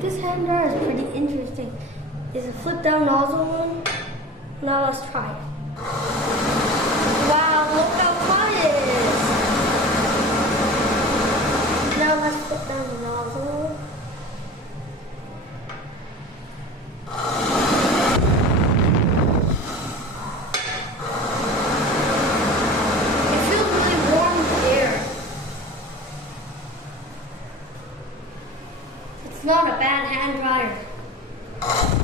This hand dryer is pretty interesting. Is a flip down nozzle one? Now let's try it. Wow, look how hot it is. Now let's flip down the nozzle. It feels really warm here. It's not a bad hand dryer.